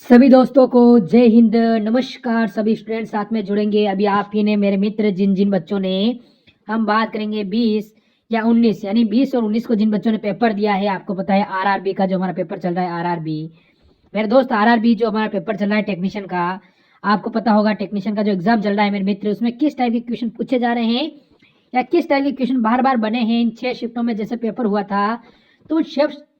सभी दोस्तों को जय हिंद। नमस्कार। सभी स्टूडेंट साथ में जुड़ेंगे। अभी आप ही ने मेरे मित्र जिन जिन बच्चों ने हम बात करेंगे 20 या 19 यानी 20 और 19 को जिन बच्चों ने पेपर दिया है, आपको पता है आरआरबी का जो हमारा पेपर चल रहा है आरआरबी, मेरे दोस्त आरआरबी जो हमारा पेपर चल रहा है टेक्नीशियन का, आपको पता होगा टेक्नीशियन का जो एग्जाम चल रहा है मेरे मित्र, उसमें किस टाइप के क्वेश्चन पूछे जा रहे हैं या किस टाइप के क्वेश्चन बार बार बने हैं इन 6 शिफ्टों में जैसे पेपर हुआ था। तो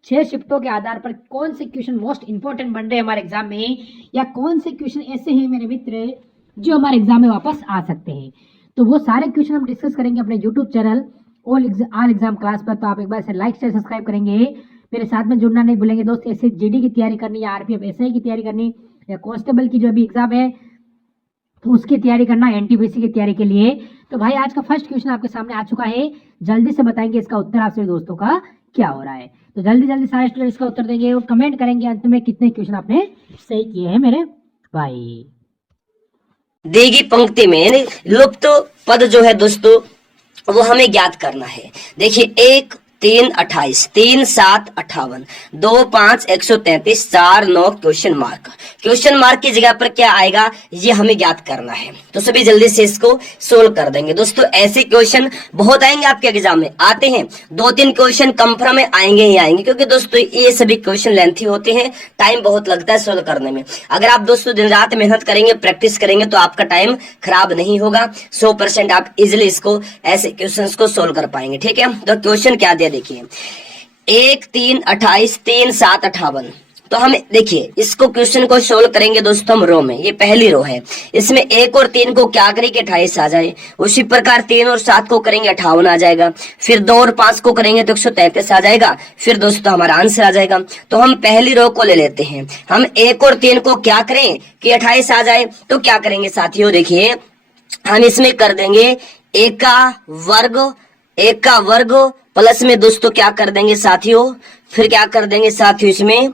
6 शिफ्टों के आधार पर कौन से क्वेश्चन मोस्ट इंपॉर्टेंट बन रहे हैं हमारे एग्जाम में, या कौन से क्वेश्चन ऐसे हैं मेरे मित्र जो हमारे एग्जाम में वापस आ सकते हैं, तो वो सारे क्वेश्चन हम डिस्कस करेंगे अपने YouTube channel all exam class पर। तो आप एक बार से लाइक शेयर सब्सक्राइब करेंगे, मेरे साथ में जुड़ना नहीं भूलेंगे दोस्त। ऐसे जीडी की तैयारी करनी, या आरपीएफ एसआई की तैयारी करनी, या कांस्टेबल की जो अभी एग्जाम है तो उसकी तैयारी करना, एनटीपीसी की तैयारी के लिए। तो भाई आज का फर्स्ट क्वेश्चन आपके सामने आ चुका है, जल्दी से बताएंगे इसका उत्तर आप सभी दोस्तों का क्या हो रहा है। तो जल्दी जल्दी सारे स्टूडेंट्स का उत्तर देंगे और कमेंट करेंगे अंत में कितने क्वेश्चन आपने सही किए हैं मेरे भाई। दी गई पंक्ति में लुप्त पद जो है दोस्तों वो हमें ज्ञात करना है। देखिए 1 3 28 3 7 58 2 5 133 4 9 क्वेश्चन मार्क की जगह पर क्या आएगा ये हमें ज्ञात करना है। तो सभी जल्दी से इसको सोल्व कर देंगे दोस्तों। ऐसे क्वेश्चन बहुत आएंगे आपके एग्जाम में, आते हैं 2-3 क्वेश्चन कंफर्म में आएंगे ही आएंगे, क्योंकि दोस्तों ये सभी क्वेश्चन लेंथी होते हैं, टाइम बहुत लगता है सोल्व करने में। अगर आप दोस्तों दिन रात मेहनत करेंगे, प्रैक्टिस करेंगे तो आपका टाइम खराब नहीं होगा। 100% आप इजिली इसको ऐसे क्वेश्चन को सोल्व कर पाएंगे। ठीक है, तो क्वेश्चन क्या दिया देखिए 1 3 28 3 7 58। तो हम देखिए इसको क्वेश्चन को सोल्व करेंगे दोस्तों हम रो में, ये पहली रो है, इसमें 1 और 3 को क्या करेंगे 28 आ जाए। उसी प्रकार 3 और 7 को करेंगे 58 आ जाएगा। फिर 2 और 5 को करेंगे तो 133 आ जाएगा। फिर दोस्तों हमारा आंसर आ जाएगा। तो हम पहली रो को ले लेते हैं। हम 1 और 3 को क्या करें कि 28 आ जाए, तो क्या करेंगे साथियों, देखिए हम इसमें कर देंगे 1 का वर्ग प्लस में दोस्तों क्या कर देंगे साथियों, फिर क्या कर देंगे साथियों, इसमें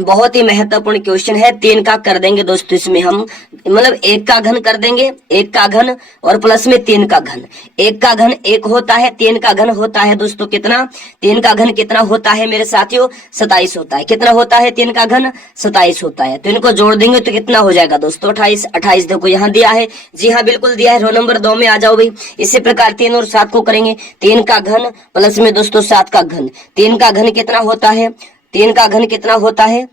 बहुत ही महत्वपूर्ण क्वेश्चन है, 3 का कर देंगे दोस्तों। इसमें हम मतलब 1 का घन कर देंगे, 1 का घन और प्लस में 3 का घन। 1 का घन 1 होता है, 3 का घन होता है दोस्तों कितना, 3 का घन कितना होता है मेरे साथियों 27 होता है। कितना होता है 3 का घन 27 होता है। तो इनको जोड़ देंगे तो कितना हो जाएगा दोस्तों 28। 28 देखो यहाँ दिया है, जी हाँ बिल्कुल दिया है। रो नंबर 2 में आ जाओ भाई। इसी प्रकार 3 और 7 को करेंगे, 3 का घन प्लस में दोस्तों 7 का घन। 3 का घन कितना होता है, 3 का घन कितना होता है,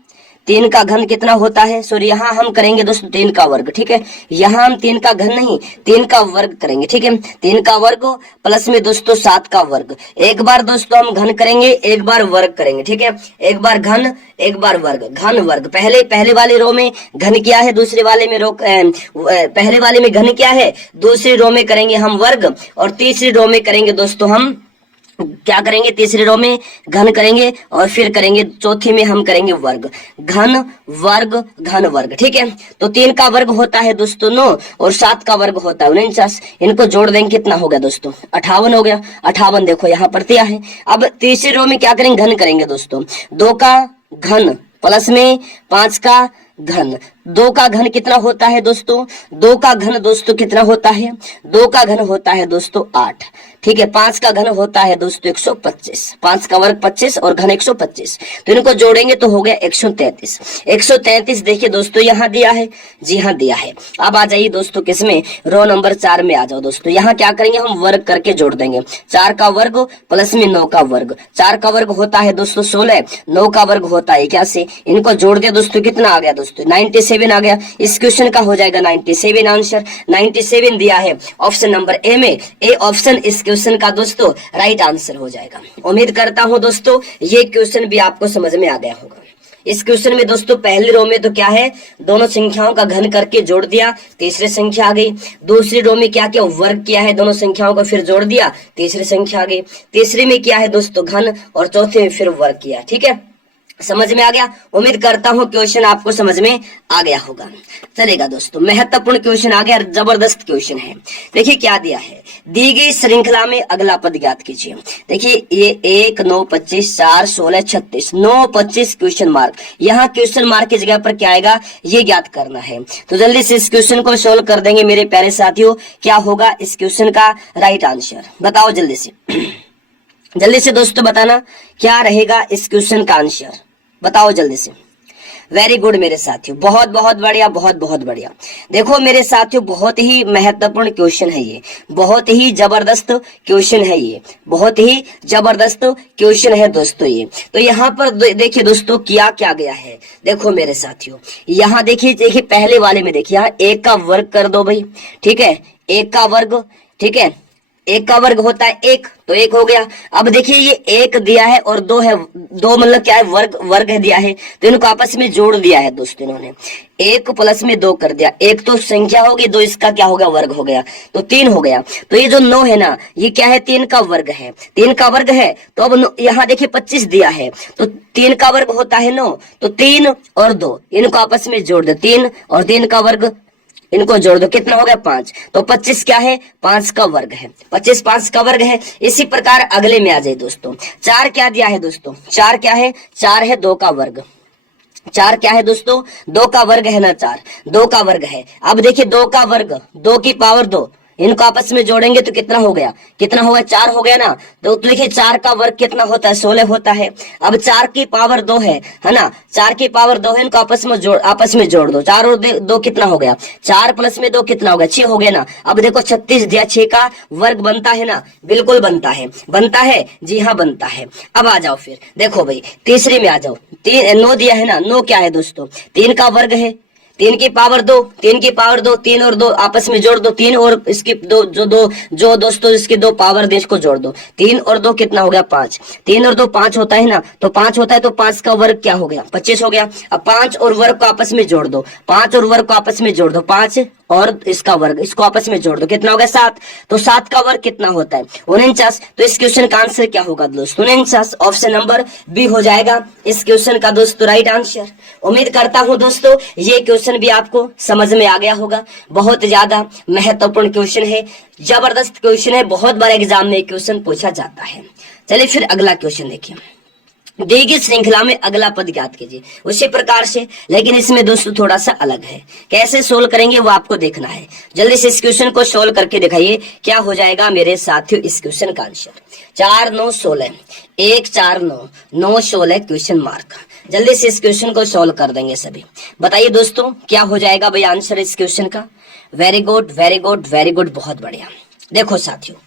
3 का घन कितना होता है, सॉरी यहाँ हम करेंगे दोस्तों 3 का वर्ग। ठीक है, यहाँ हम 3 का घन नहीं 3 का वर्ग करेंगे। ठीक है, 3 का वर्ग प्लस में दोस्तों 7 का वर्ग। एक बार दोस्तों हम घन करेंगे, एक बार वर्ग करेंगे। ठीक है, एक बार घन एक बार वर्ग, घन वर्ग। पहले वाले रो में घन किया है, दूसरे वाले में पहले वाले में घन किया है, दूसरी रो में करेंगे हम वर्ग, और तीसरी रो में करेंगे दोस्तों हम क्या करेंगे, तीसरी रो में घन करेंगे और फिर करेंगे चौथी में हम करेंगे वर्ग। घन वर्ग। ठीक है, तो 3 का वर्ग होता है दोस्तों 9 और 7 का वर्ग होता है 49। इनको जोड़ देंगे कितना हो गया दोस्तों 58 हो गया। 58 देखो यहाँ पर दिया है। अब तीसरी रो में क्या करेंगे, घन करेंगे दोस्तों। 2 का घन प्लस में 5 का घन। 2 का घन कितना होता है दोस्तों, 2 का घन दोस्तों कितना होता है, 2 का घन होता है दोस्तों 8। ठीक है, 5 का घन होता है दोस्तों 125। 5 का वर्ग 25 और घन 125, तो इनको जोड़ेंगे तो हो गया 133। 133 देखिए दोस्तों यहाँ दिया है, जी हाँ दिया है। अब आ जाइए दोस्तों किसमें, रो नंबर 4 में आ जाओ दोस्तों। यहाँ क्या करेंगे हम वर्ग करके जोड़ देंगे। 4 का वर्ग प्लस में 9 का वर्ग। 4 का वर्ग होता है दोस्तों 16, 9 का वर्ग होता है 81। इनको जोड़ दे दोस्तों कितना आ गया दोस्तों 97 आ गया। इस क्वेश्चन का हो जाएगा 97 आंसर। 97 दिया है ऑप्शन नंबर ए में। ए ऑप्शन इस क्वेश्चन का दोस्तों राइट आंसर हो जाएगा। उम्मीद करता हूं दोस्तों ये क्वेश्चन भी आपको समझ में आ गया होगा। इस क्वेश्चन में दोस्तों पहली रो में तो क्या है, दोनों संख्याओं का घन करके जोड़ दिया, तीसरी संख्या आ गई। दूसरी रो में क्या किया, वर्ग किया है, दोनों संख्याओं को फिर जोड़ दिया, तीसरी संख्या आ गई। तीसरी में क्या है दोस्तों घन, और चौथे में फिर वर्ग किया। ठीक है, समझ में आ गया। उम्मीद करता हूं क्वेश्चन आपको समझ में आ गया होगा। चलेगा दोस्तों, महत्वपूर्ण क्वेश्चन आ गया, जबरदस्त क्वेश्चन है। देखिए क्या दिया है, दी गई श्रृंखला में अगला पद ज्ञात कीजिए। देखिए ये 1 9 25 4 16 36 9 25 क्वेश्चन मार्क। यहाँ क्वेश्चन मार्क की जगह पर क्या आएगा ये ज्ञात करना है। तो जल्दी से इस क्वेश्चन को सोल्व कर देंगे मेरे प्यारे साथियों। क्या होगा इस क्वेश्चन का राइट आंसर, बताओ जल्दी से जल्दी से दोस्तों बताना क्या रहेगा इस क्वेश्चन का आंसर, बताओ जल्दी से। वेरी गुड मेरे साथियों, बहुत बहुत बढ़िया, बहुत बहुत बढ़िया। देखो मेरे साथियों, बहुत ही महत्वपूर्ण क्वेश्चन है ये, बहुत ही जबरदस्त क्वेश्चन है ये, बहुत ही जबरदस्त क्वेश्चन है दोस्तों ये। तो यहाँ पर देखिए दोस्तों किया क्या गया है, देखो मेरे साथियों, यहाँ देखिए देखिए पहले वाले में देखिए, यहाँ एक का वर्ग कर दो भाई, ठीक है, एक का वर्ग, ठीक है, एक का वर्ग होता है एक, तो एक हो गया। अब देखिए ये एक दिया है और दो है, दो मतलब क्या है, वर्ग, वर्ग दिया है, तो इनको आपस में जोड़ दिया है दोस्तों इन्होंने, एक प्लस में दो कर दिया, एक तो संख्या होगी, दो इसका क्या हो गया, वर्ग हो गया, तो 3 हो गया। तो ये जो 9 है ना, ये क्या है, 3 का वर्ग है, 3 का वर्ग है। तो अब यहाँ देखिए 25 दिया है, तो 3 का वर्ग होता है 9, तो 3 और 2 इनको आपस में जोड़ दो, 3 और 3 का वर्ग इनको जोड़ दो, कितना हो गया, 5। तो 25 क्या है, 5 का वर्ग है, 25 5 का वर्ग है। इसी प्रकार अगले में आ जाए दोस्तों, 4 क्या दिया है दोस्तों, 4 क्या है, 4 है 2 का वर्ग, 4 क्या है दोस्तों, 2 का वर्ग है ना, 4 2 का वर्ग है। अब देखिए 2 का वर्ग, 2 की पावर 2, इनको आपस में जोड़ेंगे तो कितना हो गया, कितना हो गया, 4 हो गया ना। तो देखिए 4 का वर्ग कितना होता है, 16 होता है। अब 4 की पावर 2 है ना, 4 की पावर 2 है, इनको आपस में जोड़ दो, 4 और 2 कितना हो गया, 4 प्लस में 2 कितना हो गया, 6 हो गया ना। अब देखो 36 दिया, 6 का वर्ग बनता है ना, बिल्कुल बनता है, बनता है, जी हाँ बनता है। अब आ जाओ फिर, देखो भाई तीसरे में आ जाओ, 9 दिया है ना, 9 क्या है दोस्तों, 3 का वर्ग है, 3 की पावर 2, 3 की पावर 2, 3 और 2 आपस में जोड़ दो, 3 और इसकी जो दोस्तों इसकी 2 पावर देश को जोड़ दो, 3 और 2 कितना हो गया, 5, 3 और 2 5 होता है ना, तो 5 होता है, तो 5 का वर्ग क्या हो गया, 25 हो गया। अब 5 और वर्ग को आपस में जोड़ दो, 5 और वर्ग को आपस में जोड़ दो, 5 और इसका वर्ग, इसको आपस में जोड़ दो, कितना हो गया, 7। तो 7 का वर्ग कितना होता है, 49। तो इस क्वेश्चन का आंसर क्या होगा दोस्तों, 49, ऑप्शन नंबर बी हो जाएगा इस क्वेश्चन का दोस्तों राइट आंसर। उम्मीद करता हूं दोस्तों ये क्वेश्चन भी आपको समझ में आ गया होगा, बहुत ज्यादा महत्वपूर्ण क्वेश्चन है, जबरदस्त क्वेश्चन है, बहुत बार एग्जाम में क्वेश्चन पूछा जाता है। चलिए फिर अगला क्वेश्चन देखिए, दी गई श्रृंखला में अगला पद ज्ञात कीजिए, उसी प्रकार से, लेकिन इसमें दोस्तों थोड़ा सा अलग है, कैसे सोल्व करेंगे वो आपको देखना है। जल्दी से इस क्वेश्चन को सोल्व करके दिखाइए, क्या हो जाएगा मेरे साथियों इस क्वेश्चन का आंसर। 4 9 16, 1 4 9 9 16 question mark. जल्दी से इस क्वेश्चन को सोल्व कर देंगे सभी, बताइए दोस्तों क्या हो जाएगा भाई आंसर इस क्वेश्चन का। Very good very good very good, बहुत बढ़िया। देखो साथियों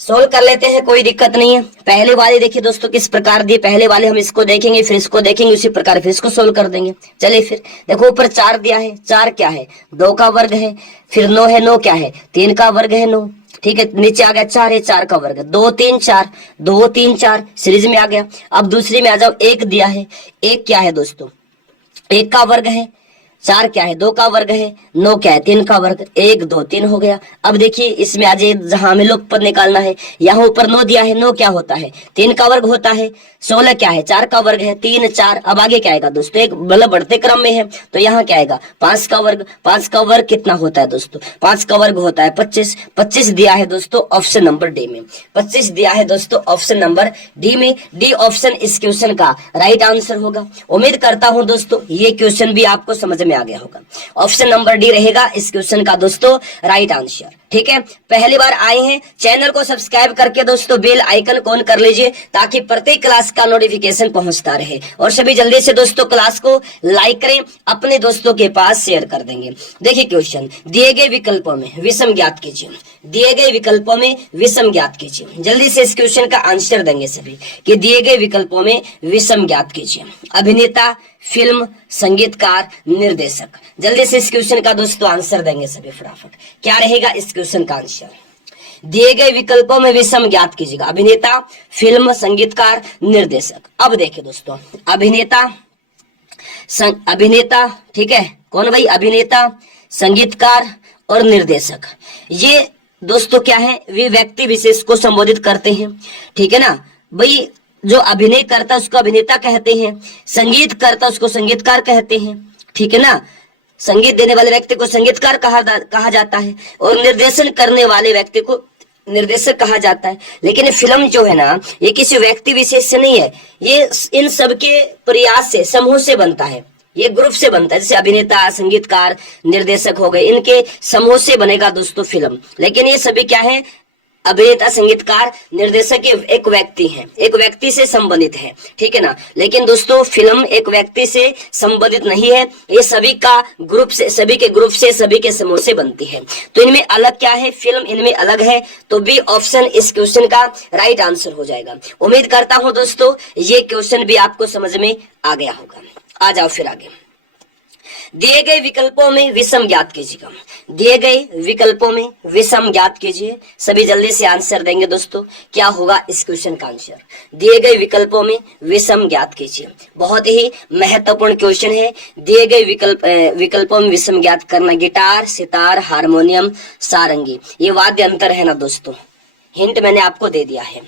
सोल्व कर लेते हैं, कोई दिक्कत नहीं है। पहले वाले देखिए दोस्तों किस प्रकार दिए, पहले वाले हम इसको देखेंगे, फिर इसको देखेंगे, उसी प्रकार फिर इसको सोल्व कर देंगे। चलिए फिर देखो, ऊपर 4 दिया है, 4 क्या है, 2 का वर्ग है, फिर 9 है, 9 क्या है, 3 का वर्ग है 9, ठीक है, नीचे आ गया 4 है, 4 का वर्ग, 2 3 4, 2 3 4 सीरीज में आ गया। अब दूसरी में आ जाओ, 1 दिया है, 1 क्या है दोस्तों, 1 का वर्ग है, 4 क्या है, 2 का वर्ग है, 9 क्या है, 3 का वर्ग, 1 2 3 हो गया। अब देखिए इसमें आ जाए, जहां हमें लोग पद निकालना है, यहाँ ऊपर 9 दिया है, 9 क्या होता है, 3 का वर्ग होता है, 16 क्या है, 4 का वर्ग है, 3 4। अब आगे क्या आएगा दोस्तों, एक मतलब बढ़ते क्रम में है, तो यहाँ क्या आएगा, 5 का वर्ग, 5 का वर्ग कितना होता है दोस्तों, 5 का वर्ग होता है 25, 25 दिया है दोस्तों ऑप्शन नंबर डी में, 25 दिया है दोस्तों ऑप्शन नंबर डी में, डी ऑप्शन इस क्वेश्चन का राइट आंसर होगा। उम्मीद करता हूं दोस्तों ये क्वेश्चन भी आपको समझ में आ गया होगा, ऑप्शन नंबर डी रहेगा इस क्वेश्चन का दोस्तों राइट आंसर। ठीक है, पहली बार आए हैं चैनल को सब्सक्राइब करके दोस्तों बेल आइकन को ऑन कर लीजिए, ताकि प्रत्येक क्लास का नोटिफिकेशन पहुंचता रहे। और सभी जल्दी से दोस्तों क्लास को लाइक करें, अपने दोस्तों के पास शेयर कर देंगे। देखिए क्वेश्चन, दिए गए विकल्पों में विषम ज्ञात कीजिए, दिए गए विकल्पों में विषम ज्ञात कीजिए। जल्दी से इस क्वेश्चन का आंसर देंगे सभी कि दिए गए विकल्पों में विषम ज्ञात कीजिए। अभिनेता, फिल्म, संगीतकार, निर्देशक। जल्दी से इस क्वेश्चन का दोस्तों आंसर देंगे सभी फटाफट, क्या रहेगा इस क्वेश्चन का आंसर। दिए गए विकल्पों में विषम ज्ञात कीजिएगा, अभिनेता, फिल्म, संगीतकार, निर्देशक। अब देखिए दोस्तों, अभिनेता, ठीक है, कौन भाई, अभिनेता, संगीतकार और निर्देशक, ये दोस्तों क्या है, वे व्यक्ति विशेष को संबोधित करते हैं। ठीक है ना भाई, जो अभिनय करता उसको अभिनेता कहते हैं, संगीत करता उसको संगीतकार कहते हैं। ठीक है ना, संगीत देने वाले व्यक्ति को संगीतकार कहा जाता है, और निर्देशन करने वाले व्यक्ति को निर्देशक कहा जाता है। लेकिन फिल्म जो है ना, ये किसी व्यक्ति विशेष से नहीं है, ये इन सबके प्रयास से, समूह से बनता है, ये ग्रुप से बनता है। जैसे अभिनेता, संगीतकार, निर्देशक हो गए, इनके समूह से बनेगा दोस्तों फिल्म। लेकिन ये सभी क्या है, अभिनेता, संगीतकार, निर्देशक एक व्यक्ति है, एक व्यक्ति से संबंधित है, ठीक है ना। लेकिन दोस्तों फिल्म एक व्यक्ति से संबंधित नहीं है, ये सभी का ग्रुप से, सभी के ग्रुप से, सभी के समूह से बनती है। तो इनमें अलग क्या है, फिल्म इनमें अलग है। तो बी ऑप्शन इस क्वेश्चन का राइट आंसर हो जाएगा। उम्मीद करता हूं दोस्तों ये क्वेश्चन भी आपको समझ में आ गया होगा। आ जाओ फिर आगे। दिए गए विकल्पों में विषम ज्ञात कीजिएगा। दिए गए विकल्पों में विषम ज्ञात कीजिए। सभी जल्दी से आंसर देंगे दोस्तों, क्या होगा इस क्वेश्चन का आंसर। दिए गए विकल्पों में विषम ज्ञात कीजिए, बहुत ही महत्वपूर्ण क्वेश्चन है। दिए गए विकल्पों में विषम ज्ञात करना। गिटार, सितार, हारमोनियम, सारंगी, ये वाद्य अंतर है ना दोस्तों, हिंट मैंने आपको दे दिया है।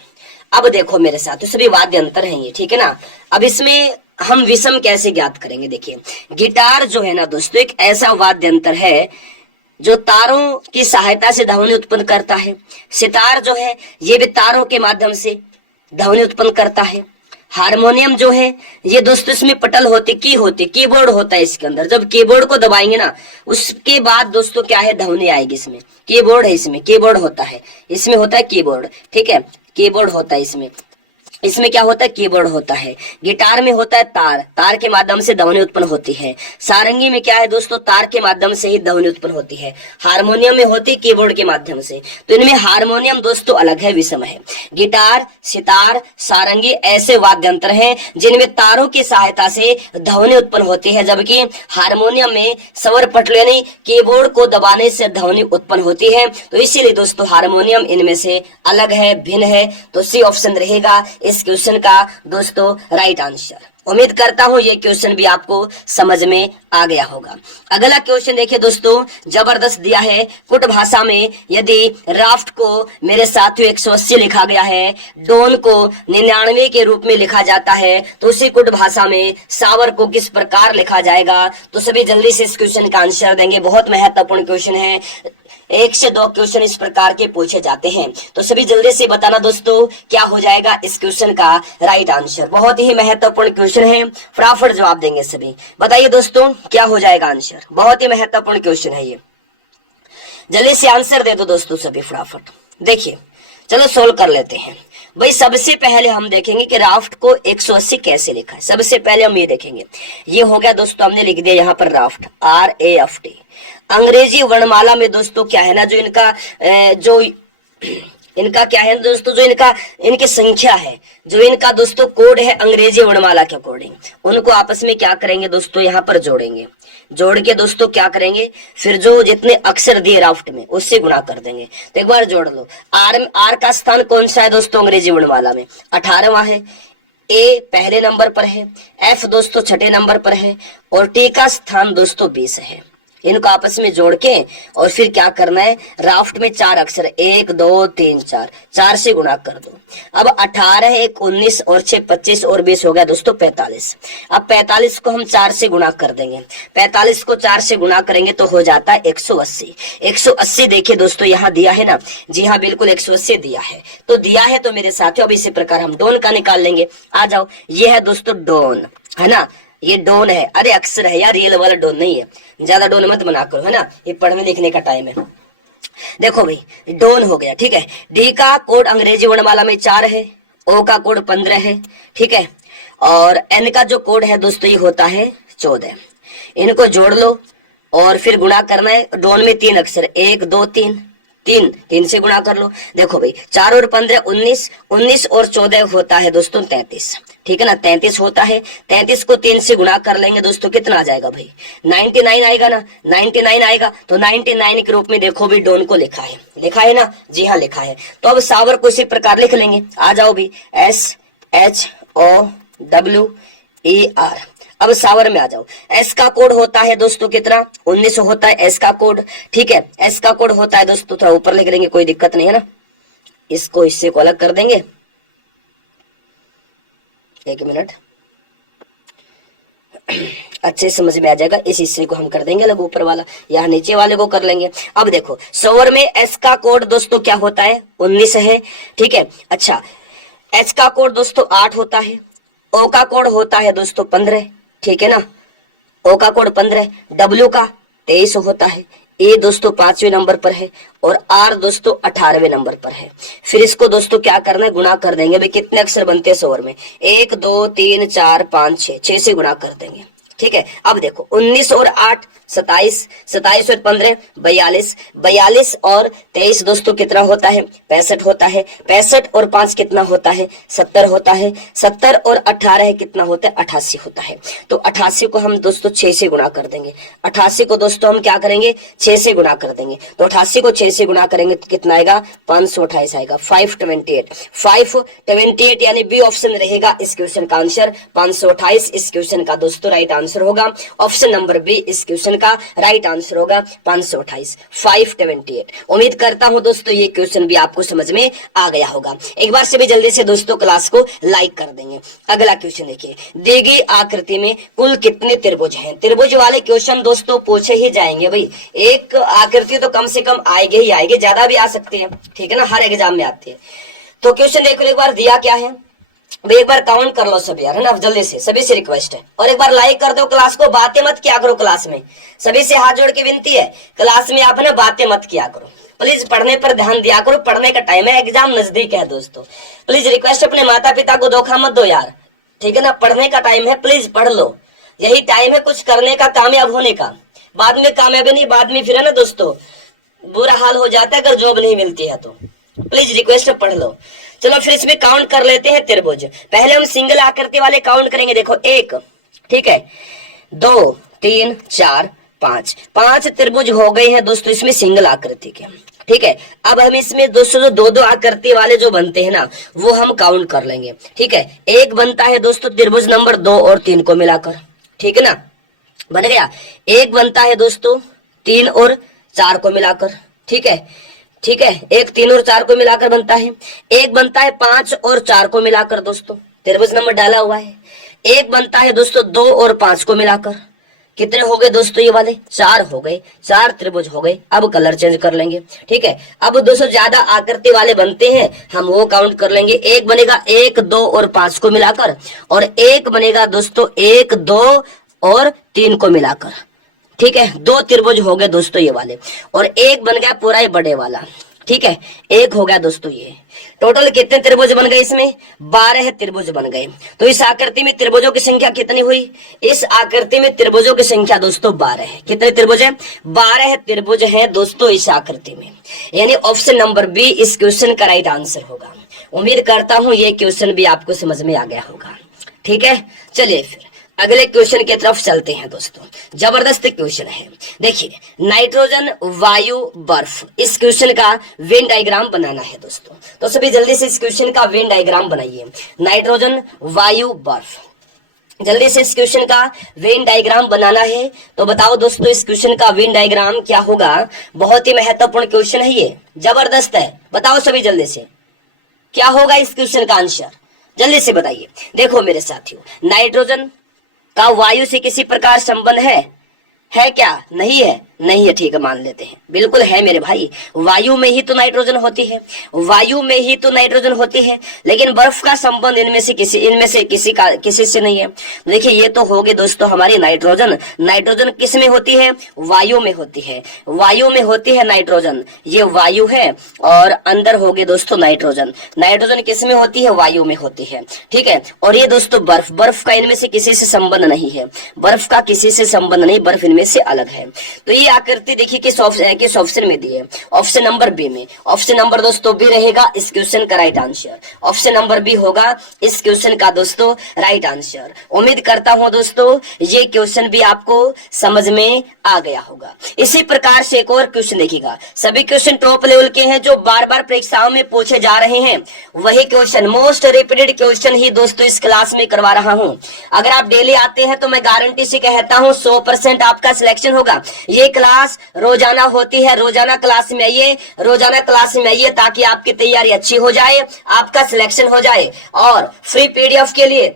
अब देखो मेरे साथ, तो सभी वाद्य अंतर हैं ये, ठीक है ना। अब इसमें हम विषम कैसे ज्ञात करेंगे, देखिए गिटार जो है ना दोस्तों एक ऐसा वाद्य यंत्र है जो तारों की सहायता से ध्वनि उत्पन्न करता है। सितार जो है ये भी तारों के माध्यम से ध्वनि उत्पन्न करता है। हारमोनियम जो है ये दोस्तों इसमें पटल होती, कीबोर्ड होता है इसके अंदर। जब कीबोर्ड को दबाएंगे ना उसके बाद दोस्तों क्या है, ध्वनि आएगी। इसमें कीबोर्ड है, इसमें कीबोर्ड होता है, इसमें होता है कीबोर्ड, ठीक है, कीबोर्ड होता है इसमें क्या होता है, कीबोर्ड होता है। गिटार में होता है तार के माध्यम से ध्वनि उत्पन्न होती है। सारंगी में क्या है दोस्तों, तार के माध्यम से ही ध्वनि उत्पन्न होती है। हारमोनियम में होती है कीबोर्ड के माध्यम से। तो इनमें हारमोनियम दोस्तों अलग है, विषम है। गिटार, सितार, सारंगी ऐसे वाद्य यंत्र हैं जिनमें तारों की सहायता से ध्वनि उत्पन्न होती है, जबकि हारमोनियम में स्वर पटल यानी कीबोर्ड को दबाने से ध्वनि उत्पन्न होती है। तो इसीलिए दोस्तों हारमोनियम इनमें से अलग है, भिन्न है। तो सी ऑप्शन रहेगा इस क्वेश्चन का दोस्तों राइट आंसर। उम्मीद करता हूं ये क्वेश्चन भी आपको समझ में आ गया होगा। अगला क्वेश्चन देखिए दोस्तों, जबरदस्त दिया है। कुट भाषा में यदि राफ्ट को मेरे साथियों 180 लिखा गया है, डोन को 99 के रूप में लिखा जाता है, तो उसी कुट भाषा में सावर को किस प्रकार लिखा जाएगा। तो सभी जल्दी से इस क्वेश्चन का आंसर देंगे, बहुत महत्वपूर्ण क्वेश्चन है। 1 से 2 क्वेश्चन इस प्रकार के पूछे जाते हैं। तो सभी जल्दी से बताना दोस्तों क्या हो जाएगा इस क्वेश्चन का राइट आंसर। बहुत ही महत्वपूर्ण क्वेश्चन है, फटाफट जवाब देंगे सभी। बताइए दोस्तों क्या हो जाएगा आंसर, बहुत ही महत्वपूर्ण क्वेश्चन है ये। जल्दी से आंसर दे दो दोस्तों सभी फटाफट। देखिए चलो सोल्व कर लेते हैं। भाई सबसे पहले हम देखेंगे कि राफ्ट को 180 कैसे लिखा है। सबसे पहले हम ये देखेंगे, ये हो गया दोस्तों, हमने लिख दिया यहाँ पर राफ्ट, RAFT। अंग्रेजी वर्णमाला में दोस्तों क्या है ना, जो इनका क्या है दोस्तों, जो इनकी संख्या है, जो इनका दोस्तों कोड है अंग्रेजी वर्णमाला के अकॉर्डिंग, उनको आपस में क्या करेंगे दोस्तों, यहाँ पर जोड़ेंगे। जोड़ के दोस्तों क्या करेंगे, फिर जो जितने अक्षर दिए राफ्ट में उससे गुणा कर देंगे। तो एक बार जोड़ लो। आर का स्थान कौन सा है दोस्तों अंग्रेजी वर्णमाला में, 18वां है। ए पहले नंबर पर है, F दोस्तों छठे नंबर पर है, और T का स्थान दोस्तों 20 है। इनको आपस में जोड़ के और फिर क्या करना है, राफ्ट में 4 अक्षर 1 2 3 4 से गुणा कर दो। अब 18 1 19 और 6 25 और 20 हो गया दोस्तों 45। अब 45 को हम 4 से गुणा कर देंगे। 45 को 4 से गुणा करेंगे तो हो जाता है 180। 180 देखिए दोस्तों यहाँ दिया है ना, जी हाँ बिल्कुल 180 दिया है। तो दिया है तो मेरे साथियों अब इसी प्रकार हम डोन का निकाल लेंगे। आ जाओ, ये है दोस्तों डोन, है ना, ये डोन है। अरे अक्षर है यार, रियल वाला डोन नहीं है, ज्यादा डोन मत बना करो, है ना, ये पढ़ने लिखने का टाइम है। देखो भाई डोन हो गया, ठीक है। डी का कोड अंग्रेजी वर्णमाला में 4 है, ओ का कोड 15 है, ठीक है, और एन का जो कोड है दोस्तों ये होता है 14। इनको जोड़ लो और फिर गुणा करना है। डोन में 3 अक्षर 1 2 3 से गुणा कर लो। देखो भाई 4 और 15 19, 19 और 14 होता है दोस्तों 33, ठीक है ना, 33 होता है। 33 को 3 से गुणा कर लेंगे दोस्तों, कितना आ जाएगा भाई, 99 आएगा ना, 99 आएगा। तो 99 के रूप में देखो भी डोन को लिखा है ना, जी हाँ लिखा है। तो अब सावर को इसी प्रकार लिख लेंगे। आ जाओ भी SHOWER। अब सावर में आ जाओ। एस का कोड होता है दोस्तों कितना, 19 होता है एस का कोड, ठीक है। एस का कोड होता है दोस्तों, थोड़ा ऊपर लिख लेंगे, कोई दिक्कत नहीं है ना। इसको इससे को अलग कर देंगे, 1 मिनट, अच्छे समझ में आ जाएगा। इस हिस्से को हम कर देंगे अलग, ऊपर वाला यहाँ नीचे वाले को कर लेंगे। अब देखो सावर में एस का कोड दोस्तों क्या होता है, 19 है, ठीक है। अच्छा, एच का कोड दोस्तों 8 होता है, ओ का कोड होता है दोस्तों 15, ठीक है ना, ओ का कोड 15, डब्ल्यू का 23 होता है, ए दोस्तों 5वें नंबर पर है और आर दोस्तों 18वें नंबर पर है। फिर इसको दोस्तों क्या करना है, गुणा कर देंगे। भाई कितने अक्षर बनते हैं 100 ओवर में, 1 2 3 4 5 6 से गुणा कर देंगे। ठीक है, अब देखो 19 और 8 27, 27 और 15 42, 42 और 23 दोस्तों कितना होता है, 65 होता है। 65 और 5 कितना होता है, 70 होता है। 70 और 18 कितना होता है, 88 होता है। तो 88 को हम दोस्तों 6 से गुणा कर देंगे। 88 को दोस्तों हम क्या करेंगे, 6 से गुणा कर देंगे। तो 88 को 6 से गुणा करेंगे तो कितना आएगा, 528 आएगा। 528 यानी बी ऑप्शन रहेगा इस क्वेश्चन का आंसर। 528 इस क्वेश्चन का दोस्तों राइट आंसर होगा। ऑप्शन नंबर बी इस क्वेश्चन का राइट आंसर होगा 528, 528। उम्मीद करता हूं दोस्तों ये क्वेश्चन भी आपको समझ में आ गया होगा। एक बार से भी जल्दी से दोस्तों क्लास को लाइक कर देंगे। अगला क्वेश्चन देखिए, दी गई आकृति में कुल कितने त्रिभुज हैं। त्रिभुज वाले क्वेश्चन दोस्तों पूछे ही जाएंगे। भाई एक आकृति तो कम से कम आएगी ही आएगी, ज्यादा भी आ सकती है, ठीक है ना, हर एग्जाम में आती है। तो क्वेश्चन देखो एक बार दिया क्या है, भाई एक बार काउंट कर लो सब यार, है ना, जल्दी से, सभी से रिक्वेस्ट है। और एक बार लाइक कर दो क्लास को, बातें मत किया करो क्लास में, सभी से हाथ जोड़ के विनती है, क्लास में आप ना बातें मत किया करो प्लीज, पढ़ने पर ध्यान दिया करो। पढ़ने का टाइम है, एग्जाम नजदीक है दोस्तों, प्लीज रिक्वेस्ट, अपने माता पिता को धोखा मत दो यार, ठीक है ना। पढ़ने का टाइम है, प्लीज पढ़ लो, यही टाइम है कुछ करने का, कामयाब होने का। बाद में कामयाबी नहीं, बाद में फिर है ना दोस्तों बुरा हाल हो जाता है अगर जॉब नहीं मिलती है। तो प्लीज रिक्वेस्ट पढ़ लो। चलो फिर इसमें काउंट कर लेते हैं त्रिभुज। पहले हम सिंगल आकृति वाले काउंट करेंगे। देखो 1, ठीक है, 2 3 4 5, 5 त्रिभुज हो गए हैं दोस्तों इसमें सिंगल आकृति के। ठीक है, अब हम इसमें दोस्तों जो 2 आकृति वाले जो बनते हैं ना वो हम काउंट कर लेंगे। ठीक है, एक बनता है दोस्तों त्रिभुज नंबर 2 और 3 को मिलाकर, ठीक है ना, बन गया। एक बनता है दोस्तों 3 और 4 को मिलाकर, ठीक है, ठीक है, एक 3 और 4 को मिलाकर बनता है। एक बनता है 5 और 4 को मिलाकर दोस्तों, त्रिभुज नंबर डाला हुआ है। एक बनता है दोस्तों 2 और 5 को मिलाकर, कितने हो गए दोस्तों ये वाले, 4 हो गए, 4 त्रिभुज हो गए। अब कलर चेंज कर लेंगे। ठीक है, अब दोस्तों ज्यादा आकृति वाले बनते हैं हम वो काउंट कर लेंगे। एक बनेगा 1 2 और 5 को मिलाकर, और एक बनेगा दोस्तों 1 2 और 3 को मिलाकर। ठीक है, 2 त्रिभुज हो गए दोस्तों ये वाले, और एक बन गया पूरा ये बड़े वाला। ठीक है, एक हो गया दोस्तों ये। टोटल कितने त्रिभुज बन गए इसमें, 12 त्रिभुज बन गए। तो इस आकृति में त्रिभुजों की संख्या कितनी हुई, इस आकृति में त्रिभुजों की संख्या दोस्तों 12 है। कितने त्रिभुज है, 12 त्रिभुज है दोस्तों इस आकृति में, यानी ऑप्शन नंबर बी इस क्वेश्चन का राइट आंसर होगा। उम्मीद करता हूं ये क्वेश्चन भी आपको समझ में आ गया होगा। ठीक है, चलिए फिर अगले क्वेश्चन की तरफ चलते हैं दोस्तों। जबरदस्त क्वेश्चन है, देखिए नाइट्रोजन, वायु, बर्फ, इस क्वेश्चन का वेन डायग्राम बनाना है दोस्तों। तो सभी जल्दी से इस क्वेश्चन का वेन डायग्राम बनाइए। नाइट्रोजन, वायु, बर्फ, जल्दी से इस क्वेश्चन का वेन डायग्राम बनाना है। तो बताओ दोस्तों इस क्वेश्चन का वेन डायग्राम क्या होगा। बहुत ही महत्वपूर्ण क्वेश्चन है ये, जबरदस्त है। बताओ सभी जल्दी से क्या होगा इस क्वेश्चन का आंसर, जल्दी से बताइए। देखो मेरे साथियों, नाइट्रोजन का वायु से किसी प्रकार संबंध है क्या, नहीं है, नहीं है, ठीक है, मान लेते हैं, बिल्कुल है मेरे भाई। वायु में ही तो नाइट्रोजन होती है, वायु में ही तो नाइट्रोजन होती है, लेकिन बर्फ का संबंध इनमें से किसी से नहीं है। देखिए ये तो हो गए दोस्तों हमारी नाइट्रोजन। नाइट्रोजन किस में होती है, वायु में होती है, वायु में होती है नाइट्रोजन, ये वायु है, और अंदर हो गए दोस्तों नाइट्रोजन। नाइट्रोजन किस में होती है, वायु में होती है। ठीक है, और ये दोस्तों बर्फ, बर्फ का इनमें से किसी से संबंध नहीं है, बर्फ का किसी से संबंध नहीं, बर्फ इनमें से अलग है। तो ये आकृति देखिए किस ऑप्शन में दी है, ऑप्शन नंबर बी में। ऑप्शन नंबर दोस्तों बी रहेगा इस क्वेश्चन का right answer. Option number B होगा इस क्वेश्चन का दोस्तों राइट आंसर। उम्मीद करता हूं दोस्तों ये क्वेश्चन भी आपको समझ में आ गया होगा। इसी प्रकार से एक और क्वेश्चन देखिएगा, सभी क्वेश्चन टॉप लेवल के हैं जो बार बार परीक्षाओं में पूछे जा रहे हैं, वही क्वेश्चन, मोस्ट रिपीटेड क्वेश्चन ही दोस्तों इस क्लास में करवा रहा हूं। अगर आप डेली आते हैं तो मैं गारंटी से कहता हूं 100% आपका सिलेक्शन होगा। ये क्लास रोजाना होती है, रोजाना क्लास में आइए, रोजाना क्लास में आइए, ताकि आपकी तैयारी अच्छी हो जाए, आपका सिलेक्शन हो जाए। और फ्री पीडीएफ के लिए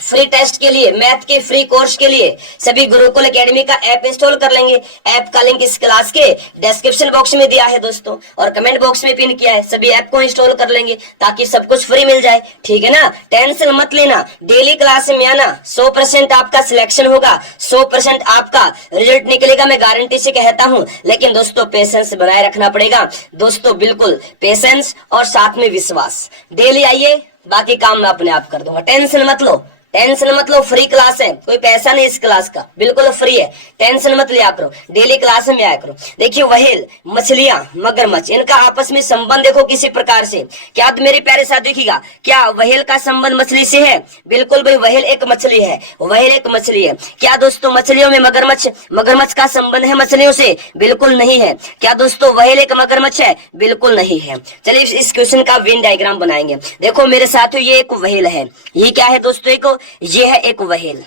फ्री टेस्ट के लिए, मैथ के फ्री कोर्स के लिए सभी गुरुकुल एकेडमी का ऐप इंस्टॉल कर लेंगे। ऐप का लिंक इस क्लास के डिस्क्रिप्शन बॉक्स में दिया है दोस्तों, और कमेंट बॉक्स में पिन किया है। सभी ऐप को इंस्टॉल कर लेंगे ताकि सब कुछ फ्री मिल जाए, ठीक है ना। टेंशन मत लेना, डेली क्लास में आना, 100% आपका सिलेक्शन होगा, 100% आपका रिजल्ट निकलेगा, मैं गारंटी से कहता हूं। लेकिन दोस्तों पेशेंस बनाए रखना पड़ेगा दोस्तों, बिल्कुल पेशेंस और साथ में विश्वास। डेली आइए, बाकी काम मैं अपने आप कर दूंगा, टेंशन मत लो, टेंशन मत लो। फ्री क्लास है, कोई पैसा नहीं इस क्लास का, बिल्कुल फ्री है, टेंशन मत लिया करो, डेली क्लास में आया करो। देखिए व्हेल, मछलियां, मगरमच्छ, इनका आपस में संबंध देखो किसी प्रकार से। क्या मेरे प्यारे साथ देखिएगा, क्या व्हेल का संबंध मछली से है? बिल्कुल भाई, व्हेल एक मछली है, व्हेल एक मछली है। क्या दोस्तों मछलियों में मगरमच्छ का संबंध है मछलियों से? बिल्कुल नहीं है। क्या दोस्तों व्हेल एक मगरमच्छ है? बिल्कुल नहीं है। चलिए इस क्वेश्चन का वेन डायग्राम बनाएंगे। देखो मेरे साथियों, ये एक व्हेल है, ये क्या है दोस्तों, एक ये है एक व्हेल,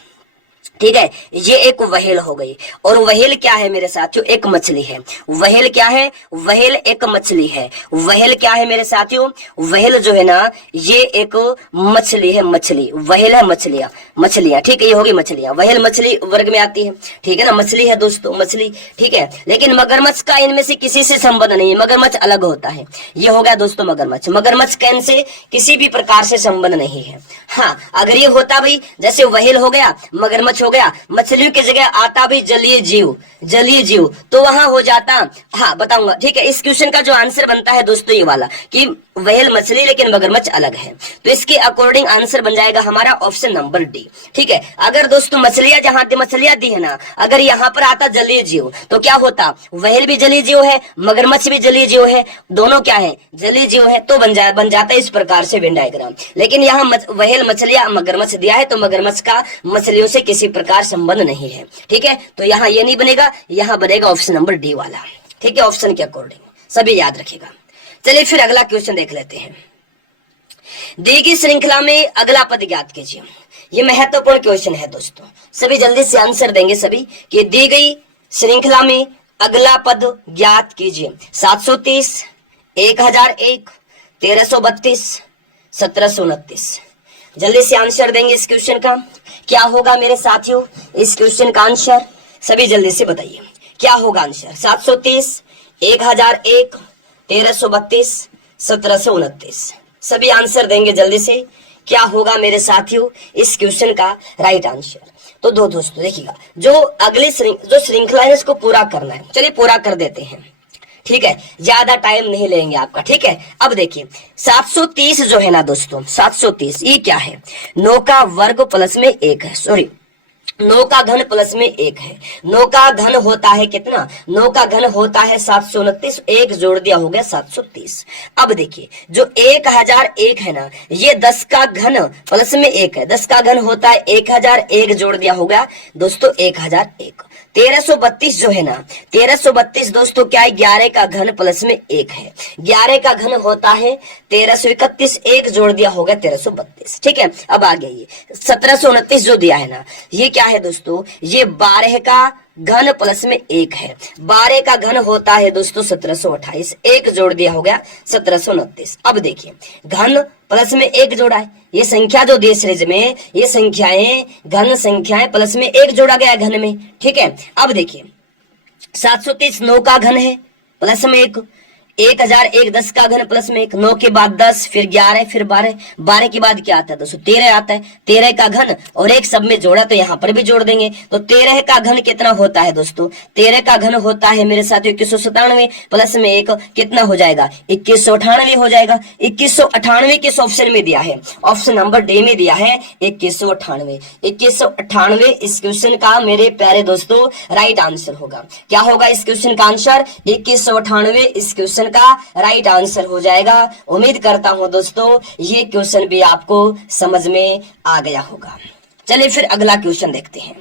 ठीक है, ये एक व्हेल हो गई। और व्हेल क्या है मेरे साथियों? एक मछली है। व्हेल क्या है? व्हेल एक मछली है। व्हेल क्या है मेरे साथियों? व्हेल जो है ना, ये एक मछली है, मछली, व्हेल है मछलियां, ठीक है, ये होगी मछलियां। व्हेल मछली वर्ग में आती है, ठीक है ना, मछली है दोस्तों, मछली, ठीक है। लेकिन मगरमच्छ का इनमें से किसी से संबंध नहीं है, मगरमच्छ अलग होता है। ये हो गया दोस्तों मगरमच्छ। मगरमच्छ कैन से किसी भी प्रकार से संबंध नहीं है। हाँ, अगर ये होता भाई, जैसे व्हेल हो गया, मगरमच्छ हो गया, मछलियों की जगह आता भी जलीय जीव, तो वहां हो जाता, हाँ बताऊंगा, ठीक है। इस क्वेश्चन का जो आंसर बनता है दोस्तों ये वाला, कि व्हेल मछली लेकिन मगरमच्छ अलग है, तो इसके अकॉर्डिंग आंसर बन जाएगा हमारा ऑप्शन नंबर डी, ठीक है। अगर दोस्तों मछलियां दी है ना, अगर यहाँ पर आता जलीय जीव, तो क्या होता? व्हेल भी जलीय जीव है, मगरमच्छ भी जलीय जीव है, दोनों क्या है? जलीय जीव है, तो बन जाता है इस प्रकार से वेन डायग्राम। लेकिन यहाँ व्हेल मछलियां मगरमच्छ दिया है, तो मगरमच्छ का मछलियों से किसी प्रकार संबंध नहीं है, ठीक है। तो यहाँ ये नहीं बनेगा, यहाँ बनेगा ऑप्शन नंबर डी वाला, ठीक है, ऑप्शन के अकॉर्डिंग, सभी याद रखिएगा। चलिए फिर अगला क्वेश्चन देख लेते हैं। दी गई श्रृंखला में अगला पद ज्ञात कीजिए। ये महत्वपूर्ण क्वेश्चन है दोस्तों, सभी जल्दी से आंसर देंगे सभी, कि दी गई श्रृंखला में अगला पद ज्ञात कीजिए। 730, 1001, 1332, 1729। जल्दी से आंसर देंगे इस क्वेश्चन का। क्या होगा मेरे साथियों इस क्वेश्चन का आंसर? सभी जल्दी से बताइए क्या होगा आंसर। 730, 1001, 1332, 1729। सभी आंसर देंगे जल्दी से। क्या होगा मेरे साथियों इस क्वेश्चन का राइट आंसर? तो दोस्तों देखिएगा, जो अगली जो श्रृंखला है इसको पूरा करना है। चलिए पूरा कर देते हैं, ठीक है, ज्यादा टाइम नहीं लेंगे आपका, ठीक है। अब देखिए 730 जो है ना दोस्तों, 730 ये क्या है? 9 का वर्ग प्लस में 1 है, सॉरी 9 का घन प्लस में 1 है। 9 का घन होता है कितना? 9 का घन होता है 729, 1 जोड़ दिया हो गया 730। अब देखिए जो 1001 है ना, ये 10 का घन प्लस में 1 है, 10 का घन होता है 1000, 1 जोड़ दिया हो गया दोस्तों 1001। 1332 जो है ना, 1332 दोस्तों क्या है? 11 का घन प्लस में 1 है, 11 का घन होता है 1331, 1 जोड़ दिया होगा 1332, ठीक है। अब आ गया ये 1729 जो दिया है ना, ये क्या है दोस्तों? ये 12 का घन प्लस में 1 है, 12 का घन होता है दोस्तों 1728, 1 जोड़ दिया हो गया 1729। अब देखिए घन प्लस में 1 जोड़ा है, ये संख्या जो दी सीरीज में, ये संख्याएं घन संख्याएं प्लस में 1 जोड़ा गया घन में, ठीक है। अब देखिए 730 9 का घन है प्लस में 1, 1001 10 का घन प्लस में 1, 9 के बाद 10, फिर 11, फिर 12, 12 के बाद क्या आता है दोस्तों? 13 आता है, 13 का घन और 1 सब में जोड़ा तो यहाँ पर भी जोड़ देंगे, तो 13 का घन कितना होता है दोस्तों? 13 का घन होता है मेरे साथ 2197 प्लस में 1 कितना हो जाएगा? 2198 हो जाएगा। 2198 किस ऑप्शन में दिया है? ऑप्शन नंबर डी में दिया है 2198। 2198 इस क्वेश्चन का मेरे प्यारे दोस्तों राइट आंसर होगा। क्या होगा इस क्वेश्चन का आंसर? 2198 इस क्वेश्चन का राइट आंसर हो जाएगा। उम्मीद करता हूं दोस्तों ये क्वेश्चन भी आपको समझ में आ गया होगा। चलिए फिर अगला क्वेश्चन देखते हैं।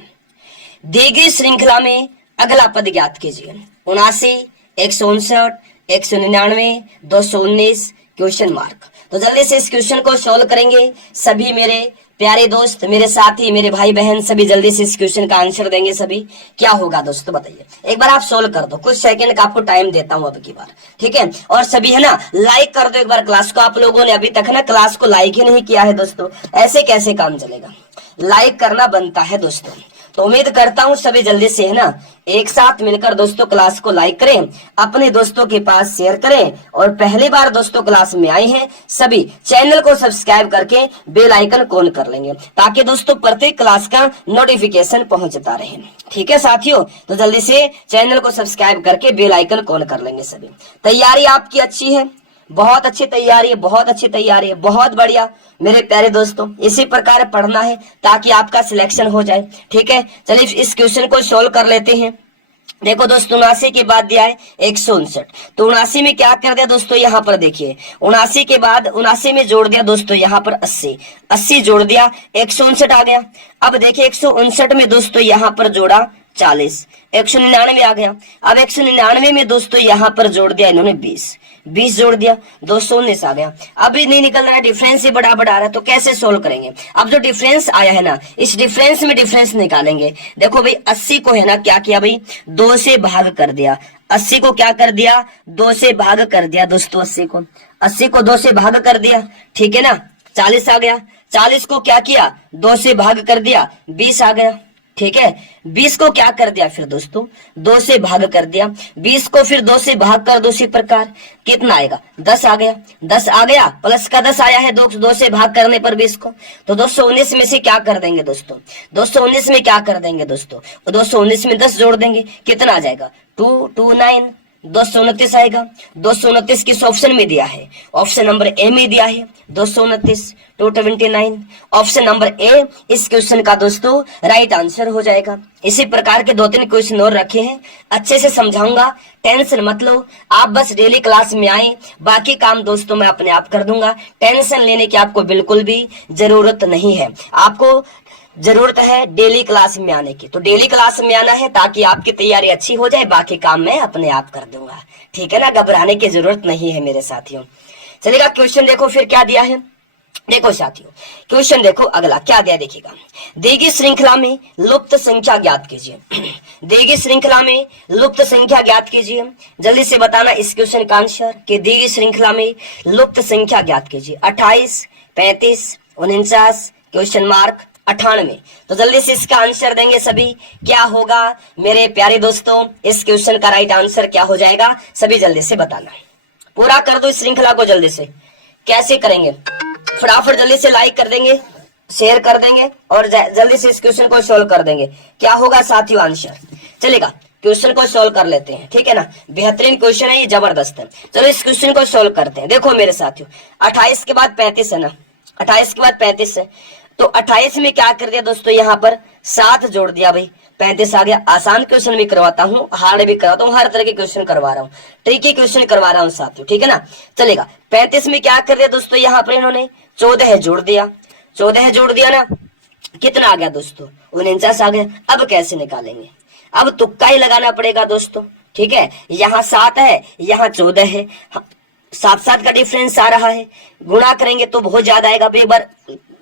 दी गई श्रृंखला में अगला पद ज्ञात कीजिए। 79, 159, 199, 219 क्वेश्चन मार्क। तो जल्दी से इस क्वेश्चन को सॉल्व करेंगे सभी मेरे प्यारे दोस्त, मेरे साथी, मेरे भाई बहन सभी जल्दी से इस क्वेश्चन का आंसर देंगे सभी। क्या होगा दोस्तों बताइए, एक बार आप सोल्व कर दो, कुछ सेकंड का आपको टाइम देता हूं अब की बार, ठीक है। और सभी है ना लाइक कर दो एक बार क्लास को। आप लोगों ने अभी तक ना क्लास को लाइक ही नहीं किया है दोस्तों, ऐसे कैसे काम चलेगा, लाइक करना बनता है दोस्तों। तो उम्मीद करता हूं सभी जल्दी से है ना एक साथ मिलकर दोस्तों क्लास को लाइक करें, अपने दोस्तों के पास शेयर करें, और पहली बार दोस्तों क्लास में आए हैं सभी चैनल को सब्सक्राइब करके बेल आइकन ऑन कर लेंगे, ताकि दोस्तों प्रत्येक क्लास का नोटिफिकेशन पहुंचता रहे। ठीक है साथियों, तो जल्दी से चैनल को सब्सक्राइब करके बेल आइकन ऑन कर लेंगे सभी। तैयारी आपकी अच्छी है, बहुत अच्छी तैयारी है, बहुत अच्छी तैयारी है, बहुत बढ़िया मेरे प्यारे दोस्तों। इसी प्रकार पढ़ना है ताकि आपका सिलेक्शन हो जाए। ठीक है, चलिए इस क्वेश्चन को सोल्व कर लेते हैं। देखो दोस्तों, 79 के बाद दिया है 159, तो 79 में क्या कर दिया दोस्तों, यहाँ पर देखिए 79 के बाद 79 में जोड़ दिया दोस्तों यहाँ पर 80, 80 जोड़ दिया 159 आ गया। अब देखिए 159 में दोस्तों यहाँ पर जोड़ा 40, 199 आ गया। अब 199 में दोस्तों यहाँ पर जोड़ दिया इन्होंने 20, 20 जोड़ दिया 219 आ गया। अभी नहीं निकल रहा है, डिफरेंस ही बड़ा बड़ा आ रहा है, तो कैसे सोल्व करेंगे। अब जो डिफरेंस आया है ना, इस डिफरेंस में डिफरेंस निकालेंगे। देखो भाई 80 को है ना क्या किया भाई, 2 से भाग कर दिया। 80 को क्या कर दिया, 2 से भाग कर दिया दोस्तों। 80 को 2 से भाग कर दिया, ठीक है ना। 40 आ गया, 40 को क्या किया, 2 से भाग कर दिया, 20 आ गया। ठीक है, 20 को क्या कर दिया फिर दोस्तों, 2 से भाग कर दिया। 20 को फिर 2 से भाग कर दो, इसी प्रकार कितना आएगा, 10 आ गया। 10 आ गया, प्लस का 10 आया है 2 से भाग करने पर 20 को, तो 219 में से क्या कर देंगे दोस्तों, 219 में क्या कर देंगे दोस्तों, 219 में 10 जोड़ देंगे, कितना आ जाएगा 229, 229 आएगा। 229 किस ऑप्शन में दिया है, ऑप्शन नंबर ए में दिया है 229, 229 ऑप्शन नंबर ए इस क्वेश्चन का दोस्तों राइट आंसर हो जाएगा। इसी प्रकार के 2-3 क्वेश्चन और रखे हैं, अच्छे से समझाऊंगा, टेंशन मत लो। आप बस डेली क्लास में आए, बाकी काम दोस्तों मैं अपने आप कर दूंगा। टेंशन लेने की आपको बिल्कुल भी जरूरत नहीं है। आपको जरूरत है डेली क्लास में आने की, तो डेली क्लास में आना है ताकि आपकी तैयारी अच्छी हो जाए, बाकी काम मैं अपने आप कर दूंगा। ठीक है ना, घबराने की जरूरत नहीं है मेरे साथियों। चलेगा, क्वेश्चन देखो फिर क्या दिया है। देखो साथियों, क्वेश्चन देखो अगला क्या दिया, देखिएगा। दी गई श्रृंखला में लुप्त संख्या ज्ञात कीजिए। दी गई श्रृंखला में लुप्त संख्या ज्ञात कीजिए। जल्दी से बताना इस क्वेश्चन का आंसर कि दी गई श्रृंखला में लुप्त संख्या ज्ञात कीजिए। 28, 35, 49, क्वेश्चन मार्क 98। तो जल्दी से इसका आंसर देंगे सभी। क्या होगा मेरे प्यारे दोस्तों, इस क्वेश्चन का राइट आंसर क्या हो जाएगा, सभी जल्दी से बताना। पूरा कर दो इस श्रृंखला को जल्दी से। कैसे करेंगे, फटाफट जल्दी से लाइक कर देंगे, शेयर कर देंगे, और जल्दी से इस क्वेश्चन को सोल्व कर देंगे। क्या होगा साथियों आंसर, चलेगा। क्वेश्चन को सोल्व कर लेते हैं, ठीक है ना। बेहतरीन क्वेश्चन है ये, जबरदस्त है। चलो इस क्वेश्चन को सोल्व करते हैं। देखो मेरे साथियों, 28 के बाद 35 है ना, 28 के बाद 35 है, तो 28 में क्या कर दिया दोस्तों, यहाँ पर 7 जोड़ दिया भाई, 35 आ गया। आसान क्वेश्चन भी करवाता हूँ, हार्ड भी करवाता हूँ, हर तरह के क्वेश्चन करवा रहा हूँ, ट्रिकी क्वेश्चन करवा रहा हूँ साथियों, ठीक है ना। चलेगा, 35 में क्या कर दिया दोस्तों, यहाँ पर इन्होंने 14 जोड़ दिया। 14 जोड़ दिया ना, कितना आ गया दोस्तों, 49 आ गया। अब कैसे निकालेंगे, अब तुक्का ही लगाना पड़ेगा दोस्तों, ठीक है। यहाँ 7 है, यहाँ 14 है, 7 का डिफरेंस आ रहा है, गुणा करेंगे तो बहुत ज्यादा आएगा। अब एक बार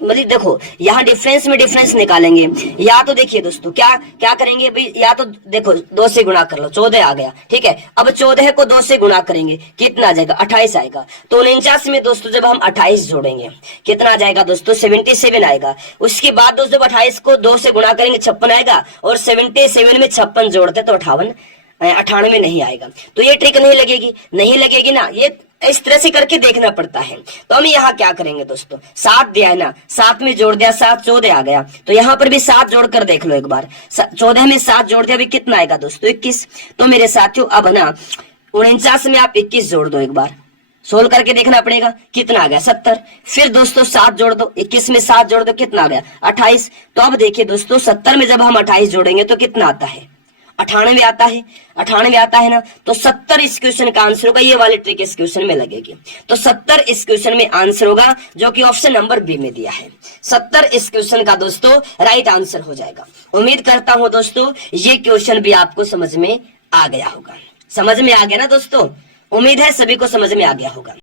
मतलब देखो, यहाँ डिफरेंस में डिफरेंस निकालेंगे, या तो देखिए दोस्तों क्या क्या करेंगे भाई, या तो देखो 2 से गुणा कर लो, 14 आ गया, ठीक है। अब 14 को 2 से गुणा करेंगे, कितना आ जाएगा, 28 आएगा। तो 49 में दोस्तों जब हम 28 जोड़ेंगे, कितना आ जाएगा दोस्तों, 77 आएगा। उसके बाद दोस्तों जब 28 को 2 से गुणा करेंगे 56 आएगा, और 77 में 56 जोड़ते तो 98 नहीं आएगा। तो ये ट्रिक नहीं लगेगी ना, ये इस तरह से करके देखना पड़ता है। तो हम यहाँ क्या करेंगे दोस्तों, 7 दिया है ना, 7 में जोड़ दिया, 7 14 आ गया। तो यहाँ पर भी 7 जोड़कर देख लो एक बार, 14 में 7 जोड़ दिया, अभी कितना आएगा दोस्तों, 21। तो मेरे साथियों अब ना 49 में आप 21 जोड़ दो, एक बार सोल्व करके देखना पड़ेगा, कितना आ गया 70। फिर दोस्तों 7 जोड़ दो, 21 में 7 जोड़ दो, कितना आ गया 28। तो अब देखिए दोस्तों 70 में जब हम 28 जोड़ेंगे तो कितना आता है, 98 आता है। 98 आता है ना, तो 70 इस क्वेश्चन का आंसर होगा। ये वाली ट्रिक इस क्वेश्चन में लगेगी, तो 70 इस क्वेश्चन में आंसर होगा, जो कि ऑप्शन नंबर बी में दिया है। 70 इस क्वेश्चन का दोस्तों राइट आंसर हो जाएगा। उम्मीद करता हूं दोस्तों ये क्वेश्चन भी आपको समझ में आ गया होगा। समझ में आ गया ना दोस्तों, उम्मीद है सभी को समझ में आ गया होगा।